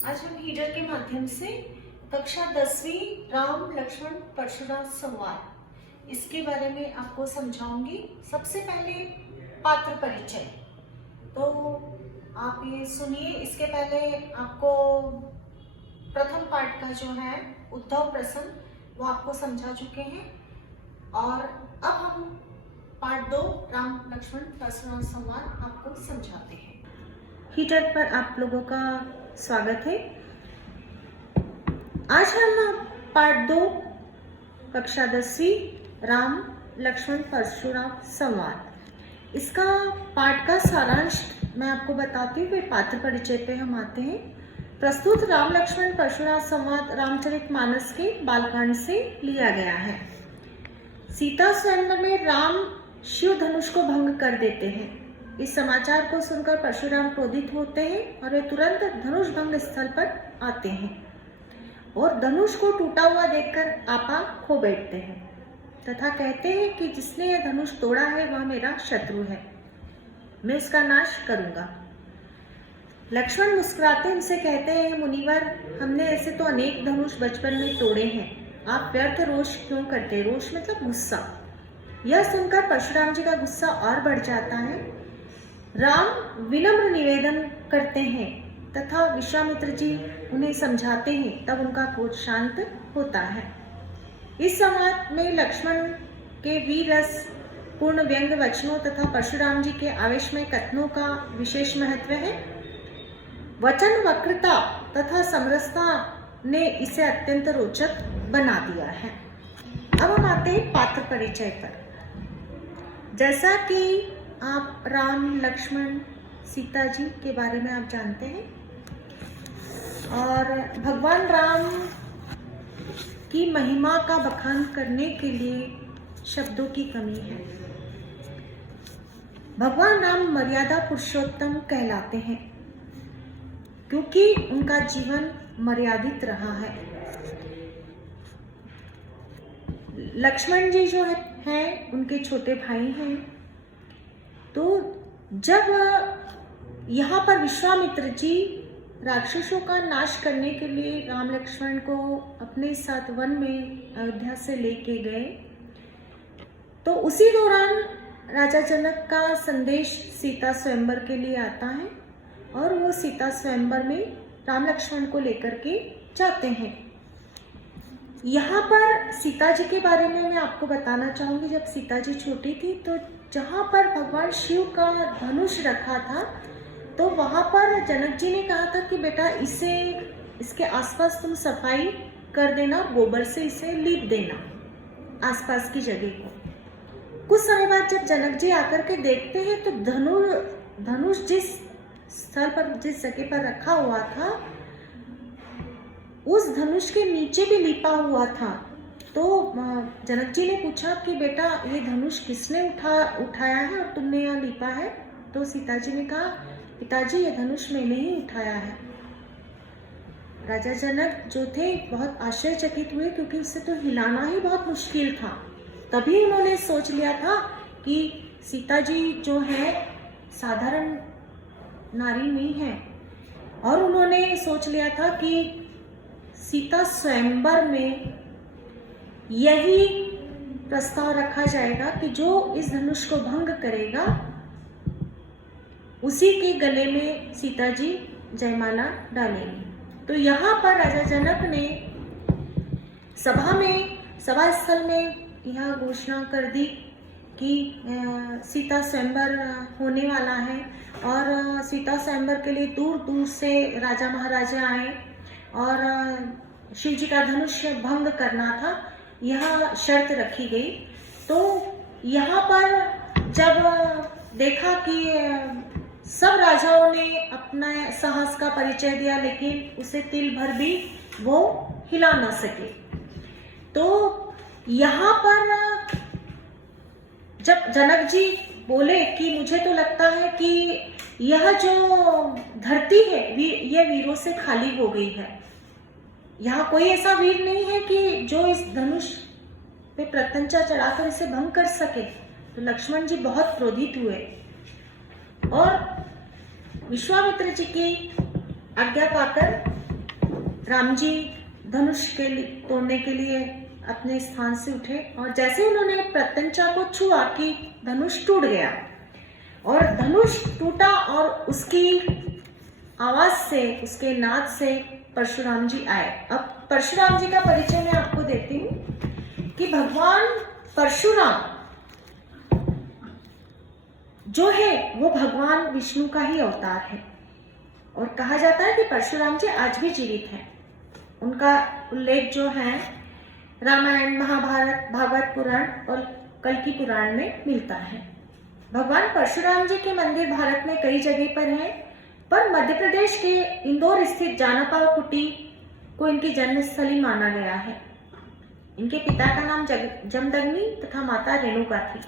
आज हम हीटर के माध्यम से कक्षा 10वीं राम लक्ष्मण परशुराम संवाद इसके बारे में आपको समझाऊंगी। सबसे पहले पात्र परिचय, तो आप ये सुनिए। इसके पहले आपको प्रथम पाठ का जो है उद्धव प्रसंग वो आपको समझा चुके हैं, और अब हम पाठ 2 राम लक्ष्मण परशुराम संवाद आपको समझाते हैं। हीटर पर आप लोगों का स्वागत है। आज हम पाठ 2 कक्षा 10वीं राम लक्ष्मण परशुराम संवाद इसका पाठ का सारांश मैं आपको बताती हूँ, फिर पात्र परिचय पे हम आते हैं। प्रस्तुत राम लक्ष्मण परशुराम संवाद रामचरितमानस के बालकांड से लिया गया है। सीता स्वयंवर में राम शिव धनुष को भंग कर देते हैं। इस समाचार को सुनकर परशुराम क्रोधित होते हैं और वे तुरंत धनुष भंग स्थल पर आते हैं और धनुष को टूटा हुआ देखकर आपा खो बैठते हैं तथा कहते हैं कि जिसने यह धनुष तोड़ा है वह मेरा शत्रु है, मैं उसका नाश करूंगा। लक्ष्मण मुस्कुराते उनसे कहते हैं, मुनिवर, हमने ऐसे तो अनेक धनुष बचपन में तोड़े हैं, आप व्यर्थ रोष क्यों करते? रोष मतलब गुस्सा। यह सुनकर परशुराम जी का गुस्सा और बढ़ जाता है। राम विनम्र निवेदन करते हैं तथा विश्वामित्र जी उन्हें समझाते हैं, तब उनका क्रोध शांत होता है। इस संवाद में लक्ष्मण के वीर रस पूर्ण व्यंग्य वचनों तथा परशुराम जी के आवेशमय कथनों का विशेष महत्व है। वचन वक्रता तथा समरसता ने इसे अत्यंत रोचक बना दिया है। अब हम आते हैं पात्र परिचय पर। जैसा कि आप राम लक्ष्मण सीता जी के बारे में आप जानते हैं, और भगवान राम की महिमा का बखान करने के लिए शब्दों की कमी है। भगवान राम मर्यादा पुरुषोत्तम कहलाते हैं क्योंकि उनका जीवन मर्यादित रहा है। लक्ष्मण जी जो हैं उनके छोटे भाई हैं। तो जब यहाँ पर विश्वामित्र जी राक्षसों का नाश करने के लिए राम लक्ष्मण को अपने साथ वन में अयोध्या से लेके गए, तो उसी दौरान राजा जनक का संदेश सीता स्वयंवर के लिए आता है और वो सीता स्वयंवर में राम लक्ष्मण को लेकर के जाते हैं। यहाँ पर सीता जी के बारे में मैं आपको बताना चाहूंगी। जब सीता जी छोटी थी तो जहाँ पर भगवान शिव का धनुष रखा था, तो वहां पर जनक जी ने कहा था कि बेटा इसके आसपास तुम सफाई कर देना, गोबर से इसे लीप देना आसपास की जगह को। कुछ समय बाद जब जनक जी आकर के देखते हैं तो धनुष जिस स्थल पर, जिस जगह पर रखा हुआ था, उस धनुष के नीचे भी लिपा हुआ था। तो जनक जी ने पूछा कि बेटा ये धनुष किसने उठाया है और तुमने यहाँ लिपा है? तो सीता जी ने कहा, पिताजी ये धनुष मैंने ही उठाया है। राजा जनक जो थे बहुत आश्चर्यचकित हुए, क्योंकि उससे तो हिलाना ही बहुत मुश्किल था। तभी उन्होंने सोच लिया था कि सीता जी जो है साधारण नारी नहीं है, और उन्होंने सोच लिया था कि सीता स्वयंवर में यही प्रस्ताव रखा जाएगा कि जो इस धनुष को भंग करेगा उसी के गले में सीता जी जयमाला डालेंगी। तो यहाँ पर राजा जनक ने सभा स्थल में यह घोषणा कर दी कि सीता स्वयंवर होने वाला है, और सीता स्वयंवर के लिए दूर दूर से राजा महाराजा आए और शिव जी का धनुष भंग करना था, यह शर्त रखी गई। तो यहाँ पर जब देखा कि सब राजाओं ने अपना साहस का परिचय दिया, लेकिन उसे तिल भर भी वो हिला ना सके, तो यहाँ पर जब जनक जी बोले कि मुझे तो लगता है कि यह जो धरती है यह वीरों से खाली हो गई है, यहाँ कोई ऐसा वीर नहीं है कि जो इस धनुष पे प्रत्यंचा चढ़ाकर इसे भंग कर सके। तो लक्ष्मण जी बहुत क्रोधित हुए और विश्वामित्र जी की आज्ञा पाकर राम जी धनुष के लिए तोड़ने के लिए अपने स्थान से उठे और जैसे उन्होंने प्रत्यंचा को छुआ कि धनुष टूट गया और धनुष टूटा और उसकी आवाज से, उसके नाद से परशुराम जी आए। अब परशुराम जी का परिचय मैं आपको देती हूँ कि भगवान परशुराम जो है वो भगवान विष्णु का ही अवतार है और कहा जाता है कि परशुराम जी आज भी जीवित हैं। उनका उल्लेख जो है रामायण, महाभारत, भागवत पुराण और कल्कि पुराण में मिलता है। भगवान परशुराम जी के मंदिर भारत में कई जगह पर हैं, पर मध्य प्रदेश के इंदौर स्थित जानपा कुटी को इनकी जन्मस्थली माना गया है। इनके पिता का नाम जमदग्नि तथा माता रेणुका थी।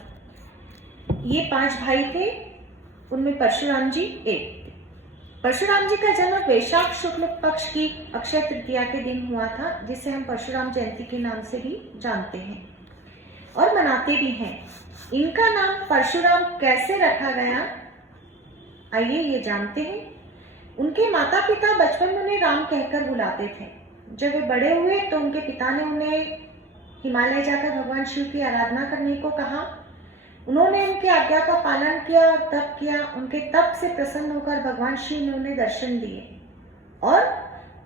ये 5 भाई थे, उनमें परशुराम जी एक थे। परशुराम जी का जन्म वैशाख शुक्ल पक्ष की अक्षय तृतीया के दिन हुआ था, जिसे हम परशुराम जयंती के नाम से भी जानते हैं और मनाते भी हैं। इनका नाम परशुराम कैसे रखा गया, आइए ये जानते हैं। उनके माता पिता बचपन में उन्हें राम कहकर बुलाते थे। जब वे बड़े हुए तो उनके पिता ने उन्हें हिमालय जाकर भगवान शिव की आराधना करने को कहा। उन्होंने उनकी आज्ञा का पालन किया और तप किया। उनके तप से प्रसन्न होकर भगवान शिव ने उन्हें दर्शन दिए और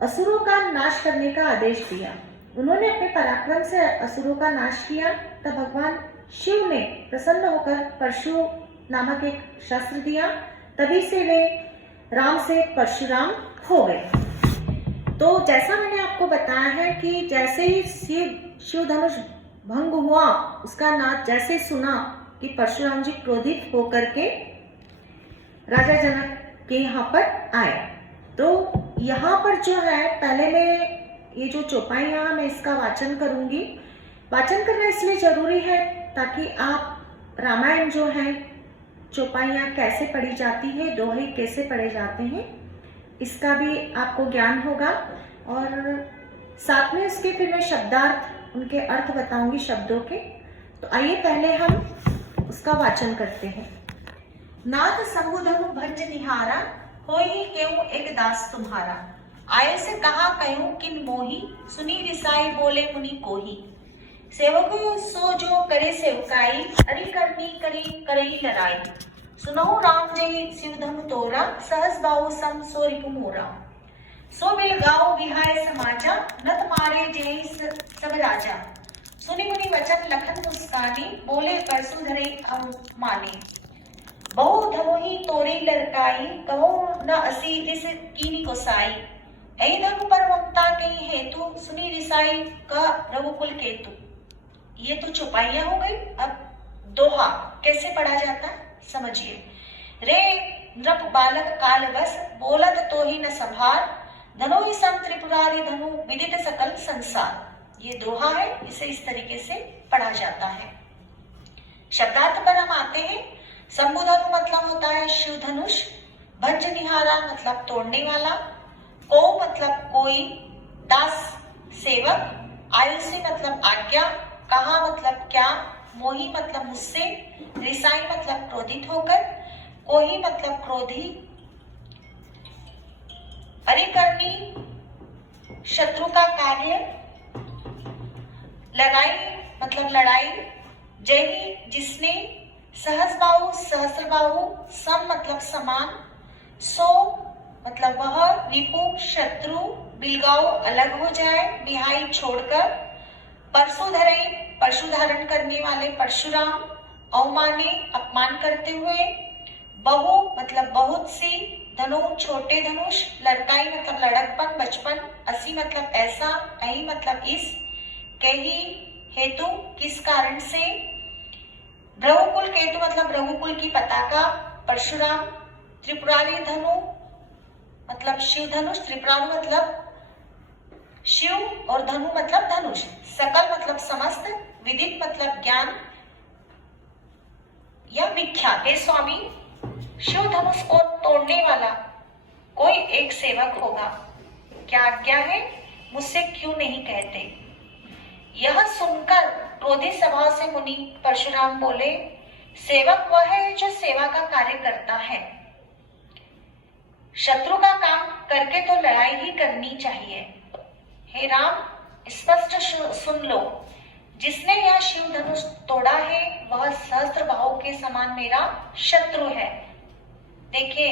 असुरों का नाश करने का आदेश दिया। उन्होंने अपने पराक्रम से असुरों का नाश किया। तब भगवान शिव ने प्रसन्न होकर परशु नामक एक शस्त्र दिया। तभी से वे राम से परशुराम हो गए। तो जैसा मैंने आपको बताया है कि जैसे ही शिव धनुष भंग हुआ, उसका नाद जैसे सुना कि परशुराम जी क्रोधित होकर के राजा जनक के यहाँ पर आए। तो यहाँ पर जो है, पहले मैं ये जो चौपाइयाँ मैं इसका वाचन करूंगी। वाचन करना इसलिए जरूरी है ताकि आप रामायण जो है चौपाइयाँ कैसे पढ़ी जाती है, दोहे कैसे पढ़े जाते हैं, इसका भी आपको ज्ञान होगा और साथ में उसके फिर मैं शब्दार्थ, उनके अर्थ बताऊंगी शब्दों के। तो आइए पहले हम उसका वाचन करते हैं। नाथ शंभु धनु भंज निहारा, होय ही केहू एक दास तुम्हारा। आये से कहा कहूँ किन मोही, सुनी रिसाई बोले मुनि कोही। सेवको सो जो करे सेवकाई, अरि करनी करी करई लड़ाई। सुनहु राम जय शिव धनु तोरा, सहस बाहु सम सो रिपु मोरा। सो बिल गाओ बिहाय समाजा, नत मारे जय सब राजा। सुनि मुनि वचन लखन मुस्कानी, बोले परसु धरे हम माने। बहु धनुहि तोरी लड़काई, कहो न असी रिस कीनी कोसाई। ऐ धनु पर ममता के हेतु, सुनी रिसाई का रघुकुल केतु। ये तो चौपाइयां हो गई। अब दोहा कैसे पढ़ा जाता है समझिए। रे नृप बालक काल बस, बोलत तो ही न संभार। धनो ही सम त्रिपुरारी धनु, विदित सकल संसार। ये दोहा है, इसे इस तरीके से पढ़ा जाता है। शब्दार्थ पर हम आते हैं। शंभु धनु मतलब होता है शिव धनुष। भंज निहारा मतलब तोड़ने वाला। को मतलब कोई। दास सेवक। आयुषी मतलब आज्ञा। कहा मतलब क्या। मोही मतलब मुझसे। रिसाई मतलब क्रोधित होकर। कोही मतलब क्रोधी। अरिकर्णी शत्रु का कार्य। लड़ाई मतलब लड़ाई। जय जिसने। सहस्रबाहु सहस्रबाहु। सम मतलब समान। सो मतलब वह। रिपु शत्रु। बिलगाओ अलग हो जाए, बिहाई छोड़कर। परशु धरे परशु धारण करने वाले परशुराम। अवमाने अपमान करते हुए। बहु मतलब बहुत सी। धनु छोटे धनुष। लड़काई मतलब लड़कपन बचपन। असी मतलब ऐसा। अहि मतलब इस। कही हेतु किस कारण से। रघुकुल केतु मतलब रघुकुल की पताका परशुराम। त्रिपुरारी धनु मतलब शिव धनुष। त्रिपुरारी मतलब शिव और धनु मतलब धनुष। सकल मतलब समस्त। विदित मतलब ज्ञान या विख्यात। हे स्वामी, शिव धनुष को तोड़ने वाला कोई एक सेवक होगा, क्या आज्ञा है, मुझसे क्यों नहीं कहते। यह सुनकर क्रोधित स्वभाव से मुनि परशुराम बोले, सेवक वह है जो सेवा का कार्य करता है। शत्रु का काम करके तो लड़ाई ही करनी चाहिए। हे राम, स्पष्ट सुन लो, जिसने यह शिव धनुष तोड़ा है वह सहस्त्र बाहु के समान मेरा शत्रु है। देखिए,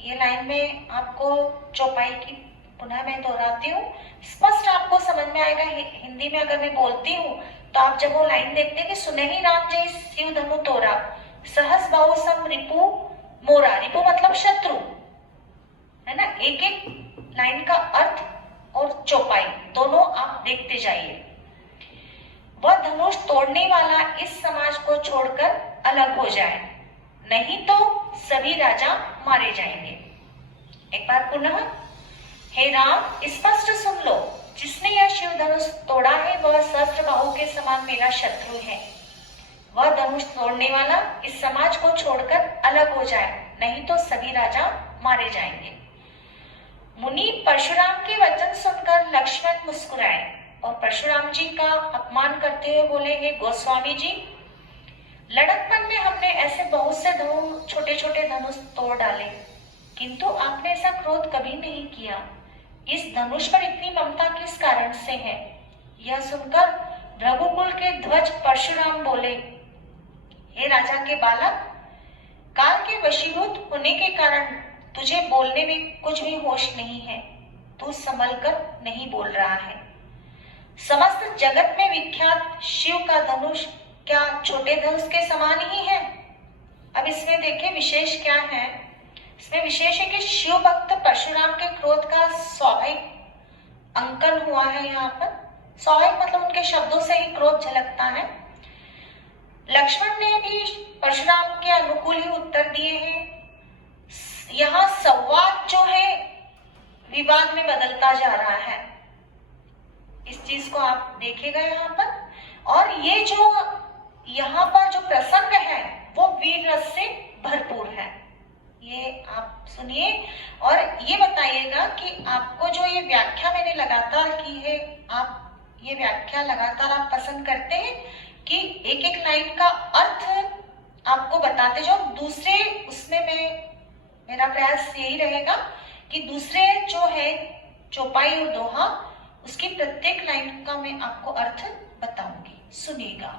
ये लाइन में आपको चौपाई की पुनः मैं दोहराती हूँ, स्पष्ट आपको समझ में आएगा। हिंदी में अगर मैं बोलती हूँ तो आप जब वो लाइन देखते हैं कि सुनहि राम जय शिव धनु तोरा, सहस बाहु सम रिपु मोरा। रिपु मतलब शत्रु, है ना। एक एक लाइन का अर्थ और चौपाई दोनों आप देखते जाइए। वह धनुष तोड़ने वाला इस समाज को छोड़कर अलग हो जाए, नहीं तो सभी राजा मारे जाएंगे। एक बार पुनः, हे राम, स्पष्ट सुन लो, जिसने यह शिव धनुष तोड़ा है वह सहस्त्र बाहु के समान मेरा शत्रु है। वह धनुष तोड़ने वाला इस समाज को छोड़कर अलग हो जाए, नहीं तो सभी राजा मारे जाएंगे। मुनि परशुराम के वचन सुनकर लक्ष्मण मुस्कुराए और परशुराम जी का अपमान करते हुए बोले, हे गोस्वामी जी, लड़कपन में हमने ऐसे बहुत से छोटे छोटे धनुष तोड़ डाले, किंतु आपने ऐसा क्रोध कभी नहीं किया। इस धनुष पर इतनी ममता किस कारण से है? यह सुनकर रघुकुल के ध्वज परशुराम बोले, हे राजा के बालक, काल के वशीभूत होने के कारण तुझे बोलने में कुछ भी होश नहीं है। तू संभल कर नहीं बोल रहा है। समस्त जगत में विख्यात शिव का धनुष क्या छोटे धनुष के समान ही है? अब इसमें देखिए विशेष क्या है। इसमें विशेष है कि शिव भक्त परशुराम के क्रोध का स्वाभाविक अंकन हुआ है। यहाँ पर स्वाभाविक मतलब उनके शब्दों से ही क्रोध झलकता है। लक्ष्मण ने भी परशुराम के अनुकूल ही उत्तर दिए हैं। यहाँ संवाद जो है विवाद में बदलता जा रहा है, इस चीज को आप देखिएगा यहाँ पर। और ये जो यहाँ पर जो प्रसंग है वो वीर रस से भरपूर है। ये आप सुनिए और ये बताइएगा कि आपको जो ये व्याख्या मैंने लगातार की है, आप ये व्याख्या लगातार आप पसंद करते हैं कि एक एक लाइन का अर्थ आपको बताते जाओ। दूसरे उसमें मेरा प्रयास यही रहेगा कि दूसरे जो है चौपाई और दोहा, उसकी प्रत्येक लाइन का मैं आपको अर्थ बताऊंगी, सुनिएगा।